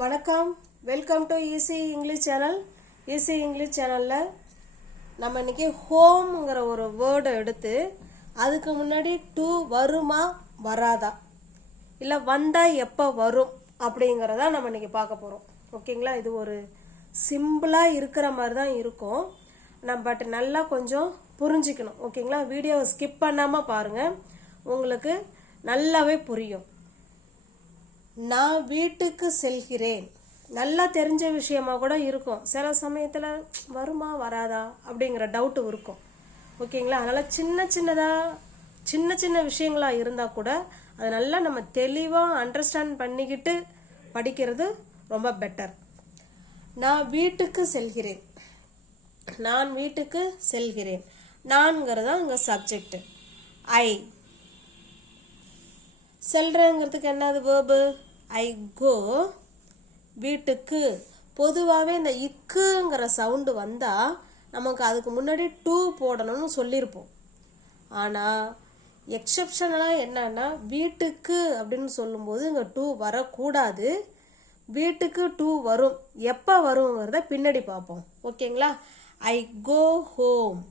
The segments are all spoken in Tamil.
வணக்கம், welcome to easy English channel. Easy English சேனலில் நம்ம இன்னைக்கு ஹோம்ங்கிற ஒரு வேர்டை எடுத்து அதுக்கு முன்னாடி டு வருமா வராதா, இல்லை வந்தால் எப்போ வரும் அப்படிங்கிறத நம்ம இன்னைக்கு பார்க்க போகிறோம். ஓகேங்களா? இது ஒரு சிம்பிளாக இருக்கிற மாதிரி தான் இருக்கும், பட் நல்லா கொஞ்சம் புரிஞ்சிக்கணும். ஓகேங்களா? வீடியோவை ஸ்கிப் பண்ணாமல் பாருங்கள், உங்களுக்கு நல்லாவே புரியும். நான் வீட்டுக்கு செல்கிறேன், நல்லா தெரிஞ்ச விஷயமா கூட இருக்கும், சில சமயத்தில் வருமா வராதா அப்படிங்கிற டவுட்டு இருக்கும். ஓகேங்களா? அதனால் சின்ன சின்ன விஷயங்களாக இருந்தால் கூட அதை நல்லா நம்ம தெளிவாக அண்டர்ஸ்டாண்ட் பண்ணிக்கிட்டு படிக்கிறது ரொம்ப பெட்டர். நான் வீட்டுக்கு செல்கிறேன், நான் வீட்டுக்கு செல்கிறேன், நான்கிறதா இங்கே சப்ஜெக்ட். ஐ செல்றேங்கிறதுக்கு என்னது வேர்பு? ஐ கோ. வீட்டுக்கு பொதுவாகவே இந்த இக்குங்கிற சவுண்டு வந்தால் நமக்கு அதுக்கு முன்னாடி டூ போடணும்னு சொல்லியிருப்போம். ஆனால் எக்ஸப்ஷனலாக என்னன்னா வீட்டுக்கு அப்படின்னு சொல்லும்போது இங்கே டூ வரக்கூடாது. வீட்டுக்கு டூ வரும், எப்போ வருங்கிறத பின்னாடி பார்ப்போம். ஓகேங்களா? ஐ கோ ஹோம்,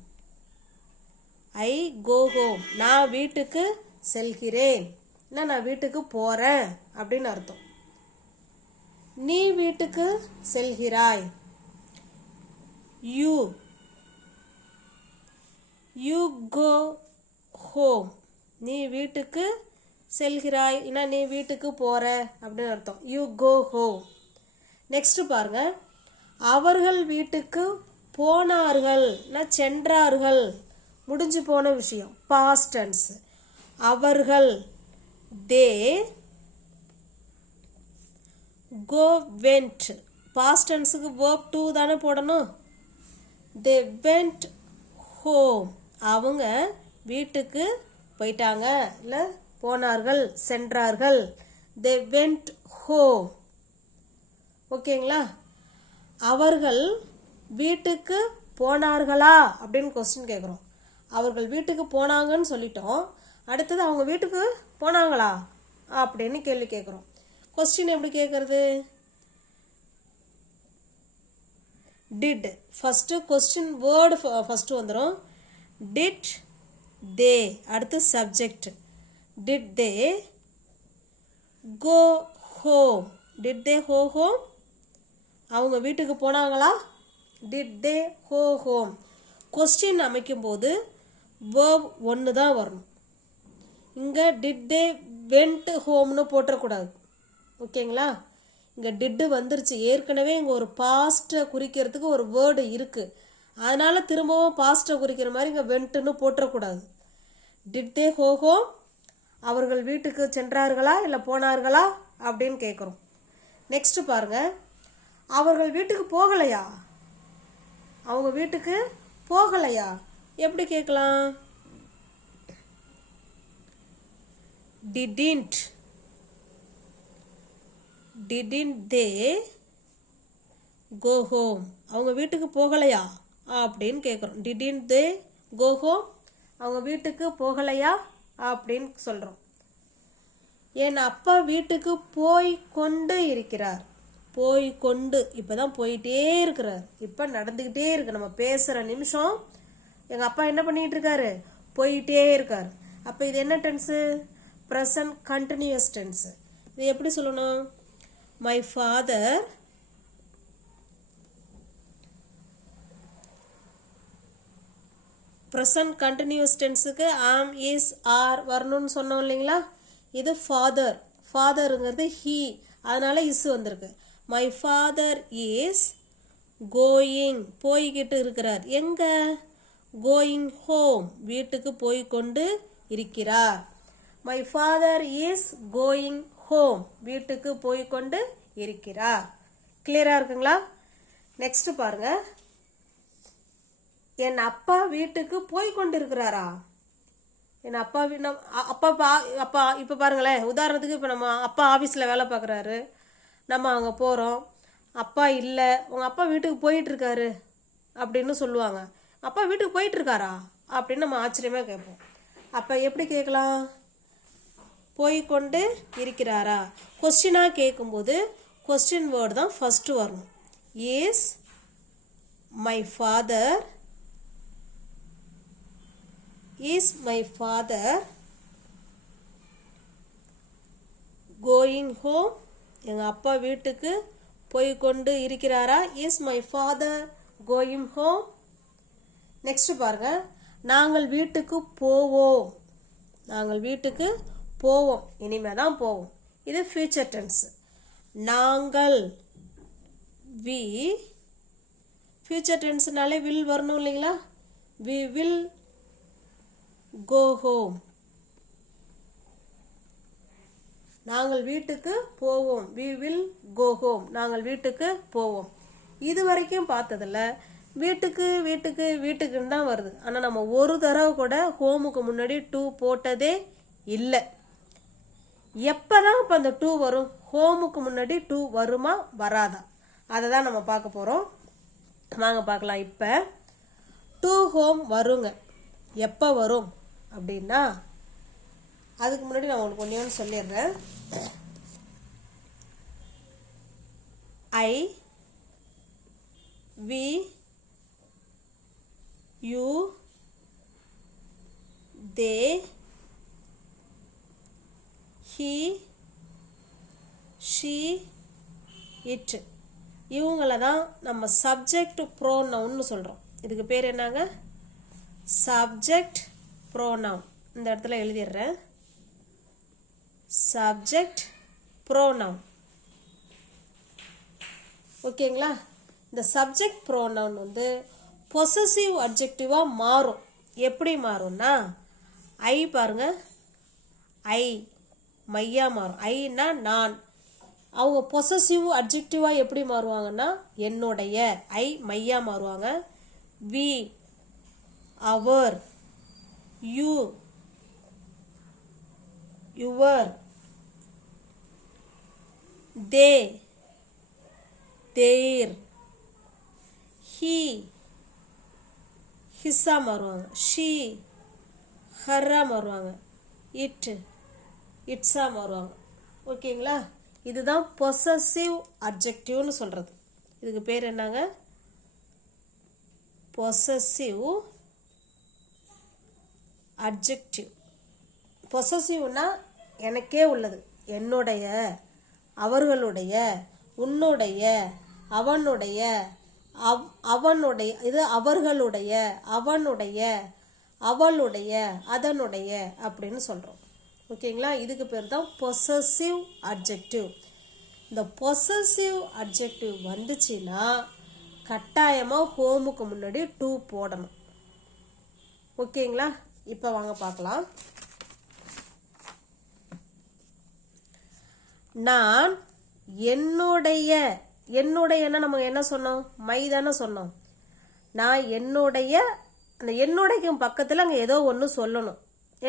ஐ கோ ஹோம். நான் வீட்டுக்கு செல்கிறேன், நான் வீட்டுக்கு போறேன் அப்படின்னு அர்த்தம். நீ வீட்டுக்கு செல்கிறாய், யூ கோ ஹோம். நீ வீட்டுக்கு செல்கிறாய், நீ வீட்டுக்கு போற அப்படின்னு அர்த்தம். You go home. நெக்ஸ்ட் பாருங்க, அவர்கள் வீட்டுக்கு போனார்கள், சென்றார்கள், முடிஞ்சு போன விஷயம், பாஸ்ட் டென்ஸ். அவர்கள் they go went, past tense க்கு verb to தானே போடணும். they went home, அவங்க வீட்டுக்கு போயிட்டாங்க, இல்லை போனார்கள், சென்றார்கள். they went home. ஓகேங்களா? அவர்கள் வீட்டுக்கு போனார்களா அப்படின்னு கொஸ்டின் கேட்குறோம். அவர்கள் வீட்டுக்கு போனாங்கன்னு சொல்லிட்டோம், அடுத்தது அவங்க வீட்டுக்கு போனாங்களா அப்படின்னு கேள்வி கேட்குறோம். கொஸ்டின் எப்படி கேட்கறது? Did first, question word first வந்துடும். டிட் தே, அடுத்து subject. Did they go home, did they go home, அவங்க வீட்டுக்கு போனாங்களா? Did they go home. Question அமைக்கும்போது வேர்ப் ஒன்று தான் வரணும். இங்கே டிட் தே வெண்ட் ஹோம்னு போட்டக்கூடாது. ஓகேங்களா? இங்கே டிட்டு வந்துருச்சு, ஏற்கனவே இங்கே ஒரு பாஸ்ட்டை குறிக்கிறதுக்கு ஒரு வேர்டு இருக்குது, அதனால் திரும்பவும் பாஸ்ட்டை குறிக்கிற மாதிரி இங்கே வெண்ட்டுன்னு போட்டக்கூடாது. டிட் தே ஹோ ஹோம், அவர்கள் வீட்டுக்கு சென்றார்களா இல்லை போனார்களா அப்படின்னு கேட்குறோம். நெக்ஸ்ட் பாருங்க, அவர்கள் வீட்டுக்கு போகலையா, அவங்க வீட்டுக்கு போகலையா எப்படி கேட்கலாம்? didn't they go home, அவங்க வீட்டுக்கு போகலையா அப்படின்னு கேட்குறோம். didn't they go home, அவங்க வீட்டுக்கு போகலையா அப்படின்னு சொல்கிறோம். என் அப்பா வீட்டுக்கு போய் கொண்டு இருக்கிறார், போய் கொண்டு இப்போ தான் போயிட்டே இருக்கிறார், இப்போ நடந்துக்கிட்டே இருக்கு, நம்ம பேசுகிற நிமிஷம் எங்கள் அப்பா என்ன பண்ணிகிட்டு இருக்காரு? போயிட்டே இருக்கார். அப்போ இது என்ன டென்ஸு? Present continuous tense. இது எப்படி சொல்லணும்? மை ஃபாதர் ப்ரெசன்ட் கண்டினியூஸ் டென்ஸுக்கு ஆம், இஸ், ஆர் வரணும்னு சொன்னோம் இல்லைங்களா? இது ஃபாதர், ஃபாதருங்கிறது ஹீ, அதனால இஸ் வந்திருக்கு. மை ஃபாதர் இஸ் கோயிங், போய்கிட்டு இருக்கிறார், எங்க? கோயிங் ஹோம், வீட்டுக்கு போய் கொண்டு இருக்கிறார். My father is going home, வீட்டுக்கு போய் கொண்டு இருக்கிறார். கிளியரா இருக்குங்களா? நெக்ஸ்ட் பாருங்க, என் அப்பா வீட்டுக்கு போய் கொண்டு இருக்கிறாரா? என் அப்பா அப்பா இப்போ பாருங்களேன், உதாரணத்துக்கு இப்போ நம்ம அப்பா ஆஃபீஸில் வேலை பார்க்குறாரு, நம்ம அங்கே போகிறோம், அப்பா இல்லை, உங்கள் அப்பா வீட்டுக்கு போயிட்டு இருக்காரு அப்படின்னு சொல்லுவாங்க. அப்பா வீட்டுக்கு போயிட்டு இருக்காரா அப்படின்னு நம்ம ஆச்சரியமாக கேட்போம். அப்போ எப்படி கேட்கலாம்? போய் கொண்டு இருக்கிறாரா? கொஸ்டினாக கேட்கும்போது கொஸ்டின் வேர்டு தான் ஃபஸ்ட்டு வரணும். Is my father going home? எங்கள் அப்பா வீட்டுக்கு போய் கொண்டு இருக்கிறாரா? Is my father going home? Next பாருங்க, நாங்கள் வீட்டுக்கு போவோம். இனிமே தான் போவோம். இது ஃபியூச்சர் டென்ஸ். நாங்கள் ஃபியூச்சர் டென்ஸ்னாலே வில் வரணும் இல்லைங்களா? We will go home. நாங்கள் வீட்டுக்கு போவோம். We will go home. நாங்கள் வீட்டுக்கு போவோம். இது வரைக்கும் பார்த்ததில்ல வீட்டுக்குன்னு தான் வருது. ஆனால் நம்ம ஒரு தடவை கூட ஹோமுக்கு முன்னாடி டூ போட்டதே இல்லை. எப்போதான் இப்போ அந்த டூ வரும்? ஹோமுக்கு முன்னாடி டூ வருமா வராதா? அதை தான் நம்ம பார்க்க போகிறோம். வாங்க பார்க்கலாம். இப்போ டூ ஹோம் வருங்க. எப்போ வரும் அப்படின்னா, அதுக்கு முன்னாடி நான் உங்களுக்கு ஒன்று சொல்லிடுறேன். I, we, you, they, he, she, it, இவங்கள தான் நம்ம சப்ஜெக்ட் ப்ரோனவுன்னு சொல்கிறோம். இதுக்கு பேர் என்னங்க? Subject pronoun. இந்த இடத்துல எழுதிடுறேன். Subject pronoun. ஓகேங்களா? இந்த சப்ஜெக்ட் ப்ரோனவுன் வந்து பொசசிவ் அட்ஜெக்டிவாக மாறும். எப்படி மாறும்னா, ஐ பாருங்க, ஐ மையா மாறும். ஐன்னா நான். அவங்க பொசசிவ் அட்ஜெக்டிவாக எப்படி மாறுவாங்கன்னா, என்னுடைய. ஐ மையா மாறுவாங்க. We, our, you, your, they, their, he, ஹிஸ்ஸா மாறுவாங்க. ஷி, ஹர்ரா மாறுவாங்க. இட், இட்ஸா மாறுவாங்க. ஓகேங்களா? இதுதான் பொசசிவ் அட்ஜெக்டிவ்னு சொல்கிறது. இதுக்கு பேர் என்னங்க? Possessive adjective. பொசசிவ்னா எனக்கே உள்ளது. என்னுடைய, அவர்களுடைய, உன்னுடைய, அவனுடைய, அவனுடைய, இது அவர்களுடைய, அவனுடைய, அவளுடைய, அதனுடைய அப்படின்னு சொல்கிறோம். ஓகேங்களா? இதுக்கு பேர் தான் பொசசிவ் அட்ஜெக்டிவ். இந்த பொசசிவ் அட்ஜெக்டிவ் வந்துச்சுன்னா கட்டாயமாக ஹோமுக்கு முன்னாடி டூ போடணும். ஓகேங்களா? இப்போ வாங்க பார்க்கலாம். நான் என்னுடைய, நம்ம என்ன சொன்னோம்? மை தானே சொன்னோம். நான் என்னுடைய, அந்த என்னுடைக்கும் பக்கத்தில் அங்கே ஏதோ ஒன்று சொல்லணும்.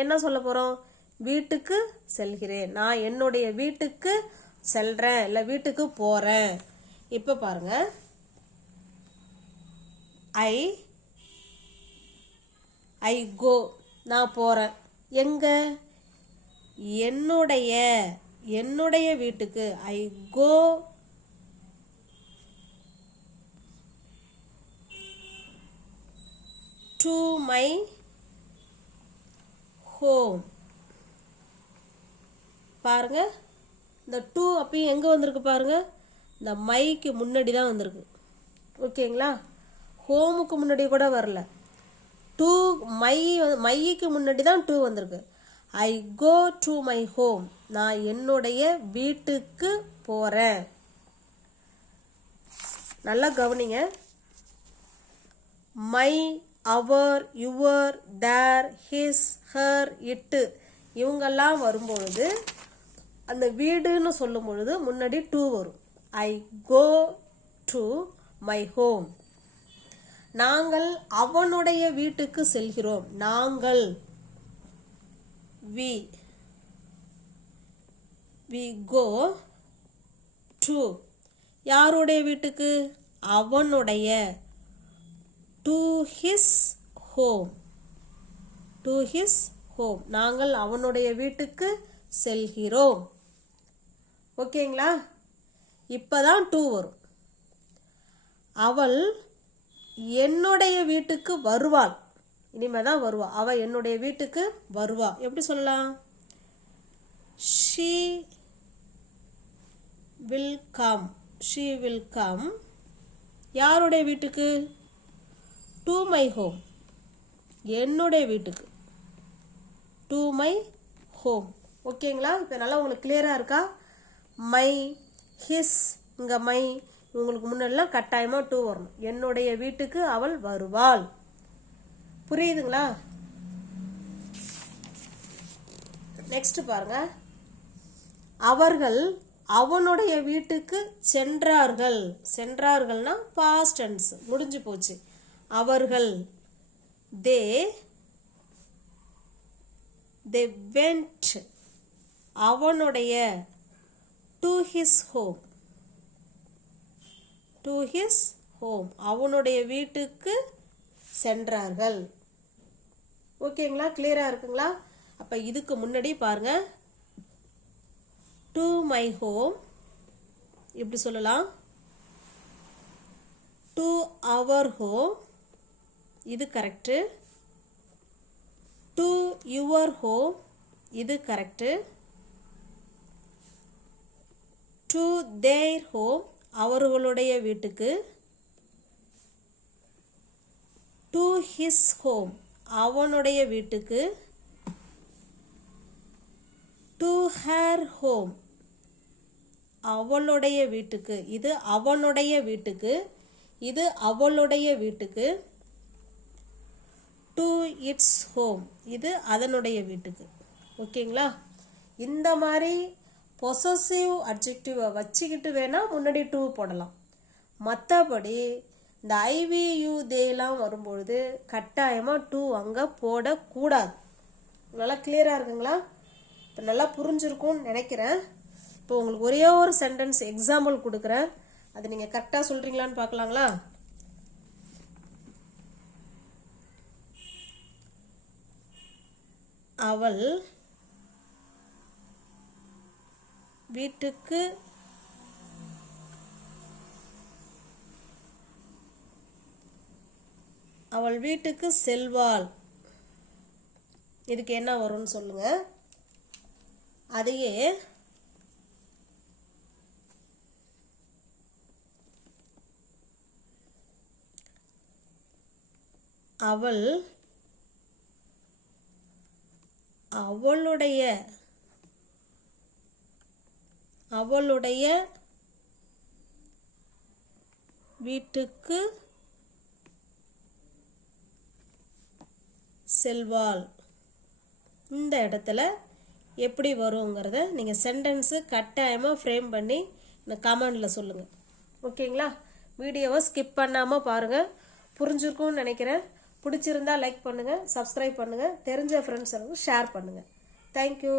என்ன சொல்ல போகிறோம்? வீட்டுக்கு செல்கிறேன். நான் என்னுடைய வீட்டுக்கு செல்றேன், இல்லை வீட்டுக்கு போகிறேன். இப்போ பாருங்க, ஐ கோ, நான் போகிறேன். எங்க? என்னுடைய வீட்டுக்கு. ஐ கோ டு மை ஹோம். பாருங்க, இந்த டூ அப்பயும் எங்கே வந்திருக்கு பாருங்க? இந்த மைக்கு முன்னாடி தான் வந்திருக்கு. ஓகேங்களா? ஹோமுக்கு முன்னாடி கூட வரல. டூ மைக்கு முன்னாடி தான் டூ வந்திருக்கு. I go to my home. நான் என்னுடைய வீட்டுக்கு போகிறேன். நல்லா கவனிங்க. My, our, your, their, his, her, it இவங்கெல்லாம் வரும்பொழுது, அந்த வீடுன்னு சொல்லும் பொழுது முன்னாடி டூ வரும். ஐ கோ டு மை ஹோம். நாங்கள் அவனுடைய வீட்டுக்கு செல்கிறோம். நாங்கள், we go to யாருடைய வீட்டுக்கு? அவனுடைய. to his home. நாங்கள் அவனுடைய வீட்டுக்கு செல்கிறோம். ஓகேங்களா? இப்போதான் டு வரும். அவள் என்னுடைய வீட்டுக்கு வருவாள். இனிமே தான் வருவா. அவள் என்னுடைய வீட்டுக்கு வருவா. எப்படி சொல்லலாம்? she will come. she will come. யாருடைய வீட்டுக்கு? to my home. என்னுடைய வீட்டுக்கு. to my home. ஓகேங்களா? இப்போ நல்லா உங்களுக்கு கிளியராக இருக்கா? மை, ஹிஸ், இங்கே மை, உங்களுக்கு முன்னெல்லாம் கட்டாயமாக டூ வரணும். என்னுடைய வீட்டுக்கு அவள் வருவாள். புரியுதுங்களா? நெக்ஸ்ட் பாருங்க. அவர்கள் அவனுடைய வீட்டுக்கு சென்றார்கள். சென்றார்கள்னா பாஸ்ட் டென்ஸ், முடிஞ்சு போச்சு. அவர்கள் they went. அவனுடைய to his home. to his home. அவனுடைய வீட்டுக்கு சென்றார்கள். ஓகேங்களா? கிளியரா இருக்குங்களா? அப்ப இதுக்கு முன்னாடி பாருங்க, to my home இப்படி சொல்லலாம். to our home இது கரெக்ட். to your home இது கரெக்ட். to their home அவர்களுடைய வீட்டுக்கு. to his home அவனுடைய வீட்டுக்கு. to her home அவளுடைய வீட்டுக்கு. இது அவனுடைய வீட்டுக்கு, இது அவளுடைய வீட்டுக்கு. to its home இது அதனுடைய வீட்டுக்கு. ஓகேங்களா? இந்த மாதிரி பொசசிவ் அட்ஜெக்டிவை வச்சுக்கிட்டு வேணால் முன்னாடி டூ போடலாம். மற்றபடி இந்த ஐவியூ தேலாம் வரும்பொழுது கட்டாயமாக டூ அங்கே போடக்கூடாது. நல்லா கிளியராக இருக்குங்களா? இப்போ நல்லா புரிஞ்சிருக்கும்னு நினைக்கிறேன். இப்போ உங்களுக்கு ஒரே ஒரு சென்டென்ஸ் எக்ஸாம்பிள் கொடுக்குறேன். அது நீங்கள் கரெக்டாக சொல்கிறீங்களான்னு பார்க்கலாங்களா? அவள் வீட்டுக்கு அவள் வீட்டுக்கு செல்வாள். இதுக்கு என்ன வரும்னு சொல்லுங்க. அதையே அவள் அவளுடைய வீட்டுக்கு செல்வாள். இந்த இடத்துல எப்படி வருங்கிறத நீங்கள் சென்டென்ஸு கட்டாயமாக ஃப்ரேம் பண்ணி எனக்கு கமெண்டில் சொல்லுங்கள். ஓகேங்களா? வீடியோவை ஸ்கிப் பண்ணாமல் பாருங்கள். புரிஞ்சிருக்கும்னு நினைக்கிறேன். பிடிச்சிருந்தா லைக் பண்ணுங்கள், சப்ஸ்கிரைப் பண்ணுங்கள், தெரிஞ்ச ஃப்ரெண்ட்ஸுக்கு ஷேர் பண்ணுங்கள். தேங்க்யூ.